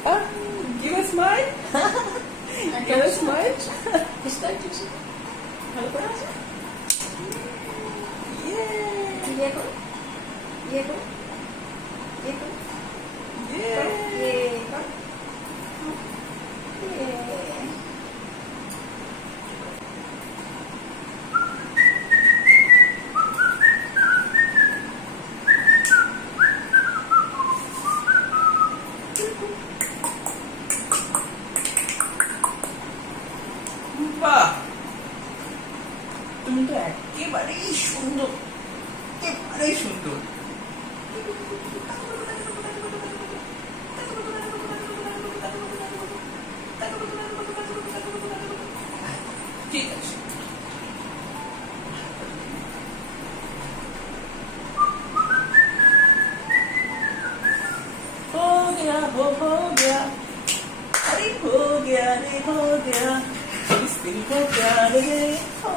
Give a smile. Give a smile. ভালো করে আছে। ইয়ে করো, ইয়ে করো, ইয়ে করো, ইয়ে করো, বাহ, তুমি তো একেবারেই সুন্দর, একেবারেই সুন্দর। ঠিক আছে। हो गया हो गया, अरे हो गया रे हो गया, इस दिल को प्यार रे हो